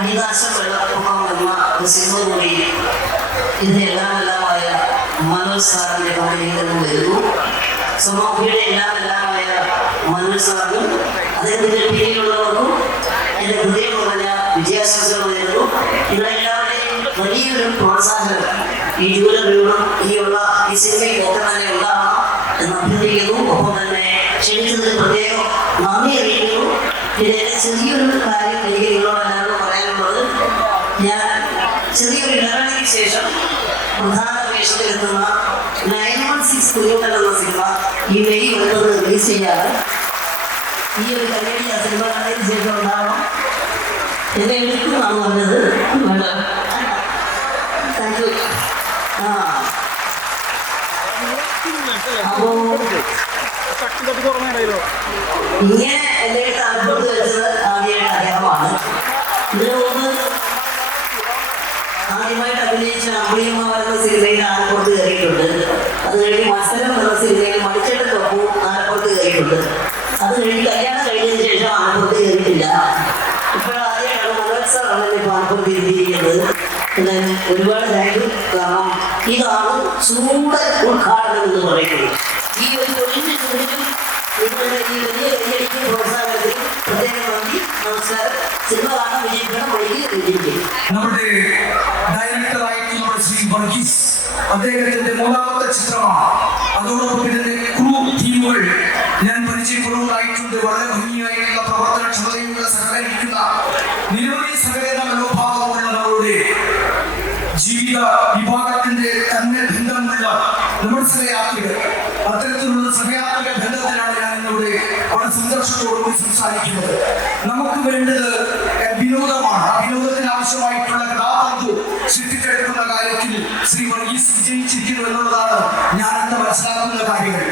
അടിനാശം വെള്ളപ്പൊക്കം എന്ന ഒരു സിനിമ കൂടി ഇതിനെല്ലാമെല്ലാമായ മനോജ് സാറിൻ്റെ കമ്പനിയിൽ നിന്ന് വരുന്നു. സമൂഹയുടെ എല്ലാമെല്ലാമായ മനോജ് സാറിനും അദ്ദേഹത്തിൻ്റെ കീഴിലുള്ളവർക്കും എൻ്റെ ഹൃദയം കുറഞ്ഞ വിജയാശംസകൾ നേരുന്നു. നിങ്ങളെല്ലാവരുടെയും വലിയൊരു പ്രോത്സാഹനം ഈ ജൂലൈയോടും ഈ സിനിമയിൽ ഒക്കെ തന്നെ ഉണ്ടാവണം എന്ന് അഭ്യർത്ഥിക്കുന്നു. ഒപ്പം തന്നെ ക്ഷണിച്ചതിന് പ്രത്യേകം നന്ദി അറിയിക്കുന്നു. പിന്നെ ചെറിയൊരു കാര്യം എനിക്ക് നിങ്ങളോട് എല്ലാവരും പറയാനുള്ളത്, ഞാൻ ചെറിയൊരു ഇടവേളയ്ക്ക് ശേഷം പ്രധാന വേഷത്തിലെത്തുന്ന 916 കുഞ്ഞുങ്ങൾ എന്ന സിനിമ ഈ മെയ് 9 റിലീസ് ചെയ്യാറ്. ഈ ഒരു കല്യാണി ആ സിനിമ കണ്ടതിന് ശേഷം ഉണ്ടാവണം. എന്നെ എടുക്കുന്നതാണ് പറഞ്ഞത്. Thank you. അപ്പോൾ ഇങ്ങനെ എൻ്റെ താല്പര്യം വെച്ചത് ആദ്യമായിട്ട് അദ്ദേഹമാണ്. ഇതിനു മുമ്പ് ആദ്യമായിട്ട് അഭിനയിച്ച അമ്പിളിയമ്മ എന്ന സിനിമയിൽ ആലപ്പുറത്ത് കയറിയിട്ടുണ്ട്. അത് കഴിഞ്ഞ് മത്സരം എന്ന സിനിമയിൽ മണിച്ചേട്ടനൊപ്പം ആലപ്പുറത്ത് കയറിയിട്ടുണ്ട്. അത് കഴിഞ്ഞ് കല്യാണം കഴിഞ്ഞതിന് ശേഷം ആലപ്പുറത്ത് കയറിയിട്ടില്ല. ഇപ്പോഴാദ്യമായിട്ടാണ് മനോജ് സാറാണ് ഇപ്പോൾ ആലപ്പുറത്ത് എത്തിയിരിക്കുന്നത്. എന്തായാലും ഒരുപാട് താങ്ക് യു. കാരണം ഇതാണ് ചൂട് ഉദ്ഘാടനം എന്ന് പറയുന്നത്. ഈ ഒരു തൊഴിലിന് ചൂടിനും നിങ്ങളുടെ ഈ വലിയ കൈയടിക്ക് പ്രോത്സാഹനത്തിൽ പ്രത്യേകം നന്ദി. നമസ്കാരം. സിനിമ കാണാൻ വിജയിക്കണം. നമ്മുടെ ഡയറക്ടറായിട്ടുള്ള ശ്രീ വർഗീസ് അദ്ദേഹത്തിന്റെ 3ാമത്തെ ചിത്രമാണ്. അതോടൊപ്പം ഇതിന്റെ ക്രൂ ടീമുകൾ ഞാൻ പരിചയപ്പെടുന്നതായിട്ടുണ്ട്. വളരെ ഭംഗിയായിട്ടുള്ള പ്രവർത്തനക്ഷമതയുള്ള സഹകരിക്കുന്ന നിരവധി സഹകരണ മനോഭാവമുള്ള നമ്മളുടെ ജീവിത വിഭാഗത്തിന്റെ തന്നെ ബന്ധമുള്ള നമ്മുടെ സഹയാത്രികർ. അത്തരത്തിലുള്ള സഹയാത്രിക ബന്ധത്തിലാണ് ഞാൻ ഇന്നിവിടെ വളരെ സന്തോഷത്തോടുകൂടി സംസാരിക്കുന്നത്. നമുക്ക് വേണ്ടത് വിനോദമാണ്. ആ വിനോദത്തിന് ആവശ്യമായിട്ടുള്ള കഥാപാത്രം സൃഷ്ടിച്ചെടുക്കുന്ന കാര്യത്തിൽ ശ്രീ വർഗീസ് വിജയിച്ചിരിക്കുന്നു എന്നുള്ളതാണ് ഞാൻ അന്ന് മനസ്സിലാക്കുന്ന കാര്യങ്ങൾ.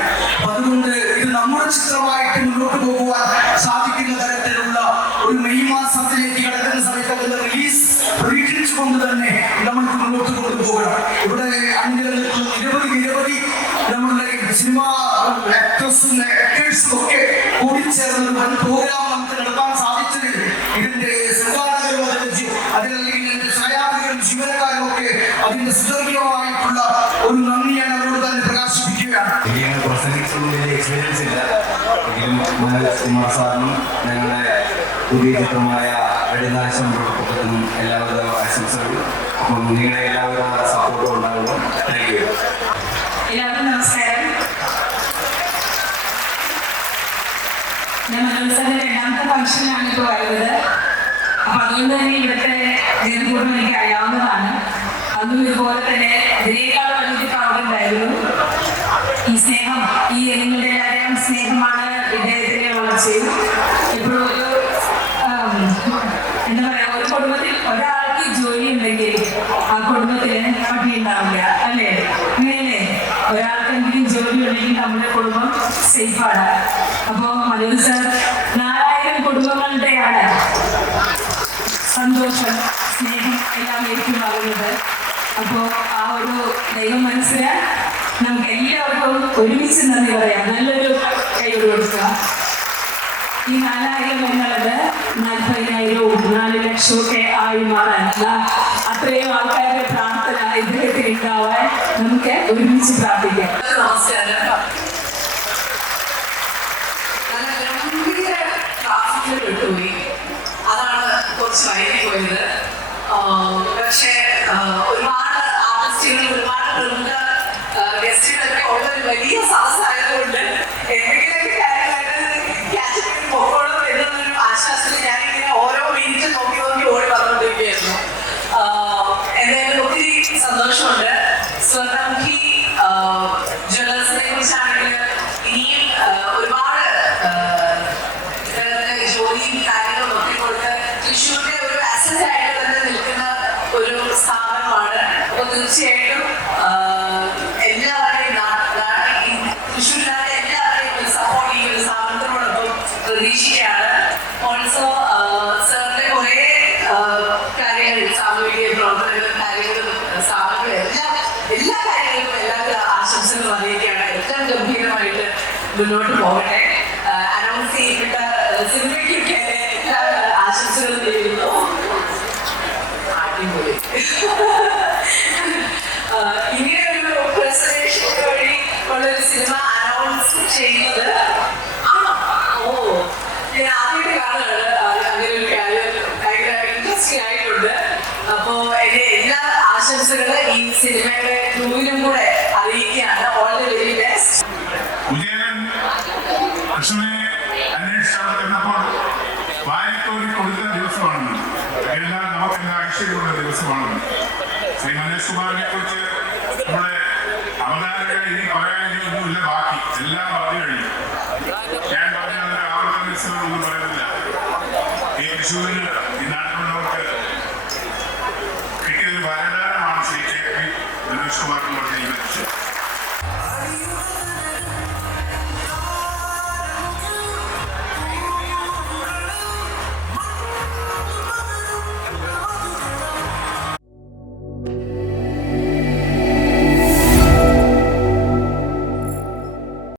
അതുകൊണ്ട് ഇത് നമ്മുടെ ചിത്രമായിട്ട് മുന്നോട്ട് പോകുവാൻ സാധിക്കുന്ന തരത്തിലുള്ള ഒരു മെയ് മാസത്തിലേക്ക് കടക്കുന്ന സമയത്ത് റിലീസ് പ്രതീക്ഷിച്ചുകൊണ്ട് തന്നെ നമ്മൾക്ക് മുന്നോട്ട് കൊണ്ടുപോകണം. ഇവിടെ അണിനിര നിൽക്കുന്ന നിരവധി നമ്മളുടെ സിനിമ ആക്ടേഴ്സും ആക്ടേഴ്സും ഒക്കെ കൂടിച്ചേർന്ന് വൻ പ്രോഗ്രാം നമുക്ക് നടത്താൻ സാധിച്ചതിൽ ഇതിന്റെ സംഘാടകരും അതിലല്ലെങ്കിൽ എന്റെ സഹയാത്രികരും ജീവനക്കാരും ഒക്കെ അതിന്റെ സുദീർഘമായിട്ടുള്ള ഒരു നന്ദി ഞാൻ അവരോട് തന്നെ പ്രകാശിപ്പിക്കുകയാണ്. എക്സ്പീരിയൻസ് ഇല്ല എങ്കിലും മനോജ് കുമാർ സാറിനും ഞങ്ങളുടെ പുതിയ ചിത്രമായ അടിനാശം വെള്ളപ്പൊക്കത്തിനും എല്ലാവിധ ആശംസകളും. അപ്പം നിങ്ങളുടെ എല്ലാവിധ സപ്പോർട്ടും ഉണ്ടാകും. Thank you. എല്ലാവർക്കും നമസ്കാരം. ഞാൻ മനോജ് സാറിന്റെ 2ാമത്തെ ഫംഗ്ഷനാണ് ഇപ്പോൾ വരുന്നത്. അപ്പം അതുകൊണ്ട് തന്നെ ഇവിടുത്തെ ജനകൂട്ടം എനിക്ക് അറിയാവുന്നതാണ്. അന്നും ഇതുപോലെ തന്നെ ഇതിനേക്കാൾ വലിയൊരു പ്രൗഢുണ്ടായിരുന്നു. ഈ സ്നേഹം, ഈ നിങ്ങളുടെ എല്ലാവരുടെയും സ്നേഹമാണ് ഇദ്ദേഹത്തിന്റെ വളർച്ചയും. എപ്പോഴും ഒരു എന്താ പറയുക, ഒരു കുടുംബത്തിൽ ഒരാൾക്ക് ജോലി ഉണ്ടെങ്കിൽ ആ കുടുംബത്തിന് പട്ടി ഉണ്ടാവില്ല, അല്ലേ? അങ്ങനെയല്ലേ? ഒരാൾക്ക് എന്തെങ്കിലും ജോലി ഉണ്ടെങ്കിൽ നമ്മുടെ കുടുംബം സേഫാണ്. അപ്പോൾ മനോജ് സാർ 4000 കുടുംബങ്ങളുടെയാണ് സന്തോഷം, സ്നേഹം എല്ലാം ഏറ്റുമാകുന്നത്. അപ്പോൾ ആ ഒരു ദൈവം മനസ്സിലാൽ നമുക്ക് എല്ലാവർക്കും ഒരുമിച്ച് നന്ദി പറയാം. നല്ലൊരു കൈയോട് കൊടുക്കുക. ഈ 4000 എന്നുള്ളത് 40,000-വും 4 ലക്ഷവും ഒക്കെ ആയി മാറാൻ അത്രയും ആൾക്കാരുടെ പ്രാർത്ഥന ഇദ്ദേഹത്തിന് ഉണ്ടാവാൻ നമുക്ക് ഒരുമിച്ച് പ്രാർത്ഥിക്കാം. നമസ്കാരം. ഗംഭീര ട്രാഫിക്കിൽ വിട്ടുപോയി. അതാണ് കുറച്ച് വൈകി പോയത്. പക്ഷേ ഒരുപാട് ആർട്ടിസ്റ്റുകൾ, ഒരുപാട് പ്രമുഖ ഗസ്റ്റുകളൊക്കെ ഉള്ള ഒരു വലിയ സദസ്സായതുകൊണ്ട് എന്തെങ്കിലുമൊക്കെ കാര്യമായിട്ട് ക്യാച്ച് ചെയ്ത് പൊക്കോളും എന്നുള്ളൊരു ആശ്വാസത്തിൽ ഞാനിങ്ങനെ ഓരോ മിനിറ്റ് നോക്കി ഓടി വന്നുകൊണ്ടിരിക്കുകയായിരുന്നു. എന്തായാലും ഒത്തിരി സന്തോഷമുണ്ട്. സ്വർണ്ണമുഖി ജ്വല്ലേഴ്സിനെ കുറിച്ചാണെങ്കിൽ ഇനിയും ഒരുപാട് ജോലിയും കാര്യങ്ങളും ഒക്കെ കൊടുത്ത് തൃശ്ശൂരിന്റെ ഒരു അസറ്റ് ആയിട്ട് തന്നെ നിൽക്കുന്ന ഒരു സ്ഥാപനമാണ്. അപ്പോൾ തീർച്ചയായിട്ടും എല്ലാവരുടെയും തൃശ്ശൂരിനാരുടെ എല്ലാവരുടെയും സപ്പോർട്ട് ഈ ഒരു സ്ഥാപനത്തിനോടൊപ്പം പ്രതീക്ഷിക്കുകയാണ്. ഓൾസോ സാറിന്റെ കുറേ കാര്യങ്ങൾ, സാമൂഹിക പ്രവർത്തനങ്ങളും കാര്യങ്ങളും സ്ഥാപനങ്ങളും എല്ലാ കാര്യങ്ങൾക്കും എല്ലാവരും ആശംസകൾ അറിയിക്കുകയാണ്. എല്ലാം ഗംഭീരമായിട്ട് മുന്നോട്ട് പോകട്ടെ. അനൗൺസ് ചെയ്യപ്പെട്ട സിനിമയ്ക്കൊക്കെ എല്ലാ ആശംസകളും നേരുന്നു. ഇങ്ങനെ ഒരു പ്രസന്റേഷൻ വഴി ഉള്ളൊരു സിനിമ അനൗൺസ് ചെയ്യുന്നത് ഞാൻ ആദ്യമായിട്ട് കാണുകയാണ്. അങ്ങനെ ഒരു കാര്യം ഭയങ്കര ഇൻട്രസ്റ്റിംഗ് ആയിട്ടുണ്ട്. അപ്പോ എന്റെ എല്ലാ ആശംസകളും ഈ സിനിമയുടെ ക്രൂവിനും കൂടെ അറിയിക്കുകയാണ്. All the very best. കൃഷ്ണനെ അന്വേഷിച്ചപ്പോൾ വാരിക്കോരി കൊടുത്ത ദിവസമാണ്. എല്ലാം നമുക്കെല്ലാം ഐശ്വര്യമുള്ള ദിവസമാണ്. ശ്രീ മനോജ് കുമാറിനെ കുറിച്ച് നമ്മുടെ അവതാരകൾ ഇനി പറയാനൊന്നുമില്ല. ബാക്കി എല്ലാം പറഞ്ഞു കഴിഞ്ഞു. ഞാൻ പറഞ്ഞ ആവർത്തനം പറയുന്നില്ല. ഈ തൃശ്ശൂരിന് ഈ നാട്ടിലുള്ളവർക്ക് കിട്ടിയൊരു വരദാനമാണ് ശ്രീ കെ പി മനോജ് കുമാറിന് പറഞ്ഞ ഈ മനുഷ്യൻ.